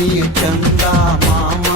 ಭೂಮಿಯ ಚಂದ ಮಾಮ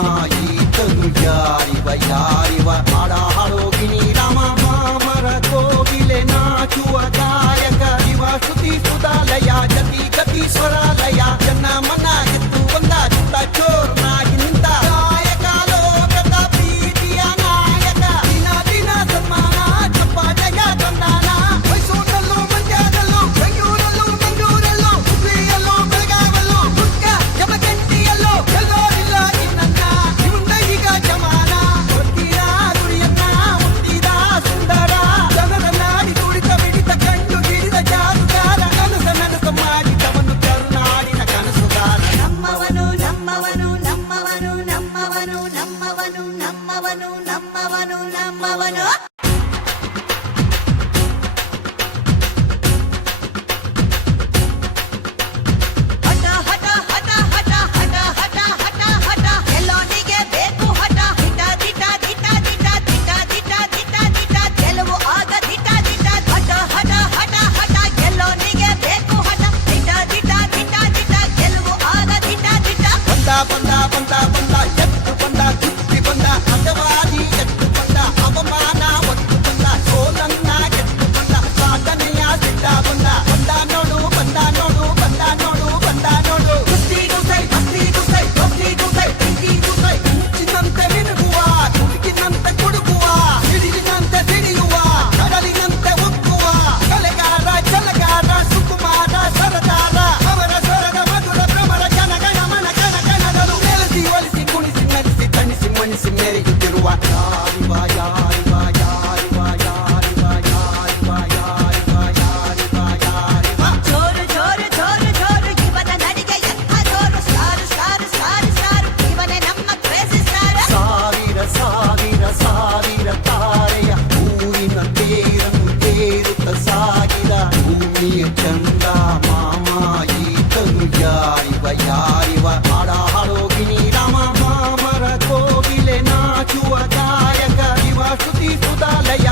ಈತನು ಯಾರಿವ ಯಾರಿವ ಹಾಡ ಹಾಡೋಗಿನಿ ರಾಮ ಮಾಮರ ಕೋಗಿಲೆ ನಾಚುವ ಗಾಯಕ ಇವ ಶ್ರುತಿ ಸುಧಾಲಯ ಗತಿ ಗತಿ ಸ್ವರಾಲಯ ಜನ ಮನ ಎತ್ತು ಬಂದ ಚಿತ್ತ ಚೋರ್ನಾಗಿ ನಿಂತ ಗಾಯಕ ಲೋಕದ ಪ್ರೀತಿಯ ನಾಯಕ ದಿನ ದಿನ ಸನ್ಮಾನ ಚಪ್ಪಾಟೆಯ ತಂದಾನ ಮೈಸೂರಲ್ಲೂ ಮಂಡ್ಯದಲ್ಲೂ ಬೆಂಗಳೂರಲ್ಲೂ ಮಂಗಳೂರಲ್ಲೂ ಹುಬ್ಳಿಯಲ್ಲೂ ಬೆಳಗಾವಲ್ಲೂ ದುರ್ಗ ಯಮಗಂಟಿಯಲ್ಲೂ ಎಲ್ಲೋರಿಲ್ಲ ನಿನ್ನ ಇವನ್ನ ಈಗ ಜಮಾನ ಹೊತ್ತಿದ ನುಡಿಯನ್ನ ಮುಟ್ಟಿದ ಸುಂದರ ಜನರ ನಾಡಿ ತುಡಿತ ಬಿಡಿತ ಕಂಡು ಹಿಡಿದ ಜಾದುಗಾರ ಕನಸ ನನಸ ಮಾಡಿದವನು ಕರುನಾಡಿನ ಕನಸುಗಾರ ನಮ್ಮವನು ನಮ್ಮವನು ನಮ್ಮವನು ನಮ್ಮವನು ನಮ್ಮವನು ನಮ್ಮವನು ನಮ್ಮವನು ನಮ್ಮವನು ಹಠ ಹಠ ಹಠ ಹಠ ಹಠ ಹಠ ಹಠ ಹಠ ಎಲ್ಲೋನಿಗೆ ಬೇಕು ಹಠ ದಿಟ ದಿಟ ದಿಟ ದಿಟ ದಿಟ ದಿಟ ದಿಟ ದಿಟ ಗೆಲುವು ಆಗ ದಿಟ ದಿಟ ಹಠ ಹಠ ಹಠ ಹಠ ಎಲ್ಲೋನಿಗೆ ಬೇಕು ಹಠ ದಿಟ ದಿಟ ದಿಟ ದಿಟ ಗೆಲುವು ಆಗ ದಿಟ ದಿಟ ಬಂದ ಬಂದ ಬಂದ ಬಂದ ಎತ್ತು ಬಂದ ಕುಸ್ತಿ ಬಂದ ಹಠವಾದಿ ಎತ್ತು ಬಂದ ಅವಮಾನ ಒಟ್ಟು ಬಂದ ಸೋಲನ್ನ ಗೆದ್ದು ಬಂದ ಸಾಧನೆಯ ಸಿದ್ಧ ಬಂದ ಬಂದ ನೋಡು ಬಂದ ನೋಡು ಬಂದ ನೋಡು ಬಂದ ನೋಡು ಕುಸ್ತಿ ಗುಸೈ ಭಕ್ತಿ ಗುಸೈ ಭಕ್ತಿ ಗುಸೈ ಪ್ರೀತಿ ಗುಸೈ ಮುಂಚಿನಂತೆ ಮಿನುಗುವ ಕುಡುಕಿನಂತೆ ಕುಡುಕುವ ಸಿಡಿಲಿನಂತೆ ಸಿಡಿಯುವ ಕಡಲಿನಂತೆ ಉಕ್ಕುವ ಕಲೆಗಾರ ಛಲಗಾರ ಸುಕುಮಾರ ಸರದಾರ ಅವರ ಸ್ವರದ ಮಧುರ ಭ್ರಮರ ಜನಗಣ ಮನ ಕಣ ಕಣಗಳು ನೆಲೆಸಿ ಒಲಿಸಿ ಕುಣಿಸಿ ಮೆರೆಸಿ ತಣಿಸಿ ಮಣಿಸಿ ಮೆರೆಯುತ್ತಿರುವ ಯಾರಿವ ಯಾರಿವ ಯಾರಿವ ಯಾರಿವ ಯಾರಿವ ಯಾರಿವ ಯಾರಿವ ಯಾರಿವ ಜೋರು ಜೋರು ಜೋರು ಜೋರು ಇವನ ನಡಿಗೆ ಎಂಥ ಜೋರು ಸ್ಟಾರು ಸ್ಟಾರು ಸ್ಟಾರು ಸ್ಟಾರು ಇವನೇ ನಮ್ಮ ಕ್ರೇಜಿ ಸ್ಟಾರ್ ಸಾವಿರ ಸಾವಿರ ಸಾವಿರ ತಾರೆಯ ಹೂವಿನ ತೇರನ್ನು ತೇರುತ್ತ ಸಾಗಿದ ಭೂಮಿಯ ಚಂದ ಮಾಮ ಈತನು ಯಾರಿವ ಯಾರಿವ ಹಾಡ ಹಾಡೋಗಿನಿ ರಾಮ ಮಾಮರ ಕೋಗಿಲೆ ನಾಚುವ ಗಾಯಕ ಇವ ಶ್ರುತಿ ಸುಧಾಲಯ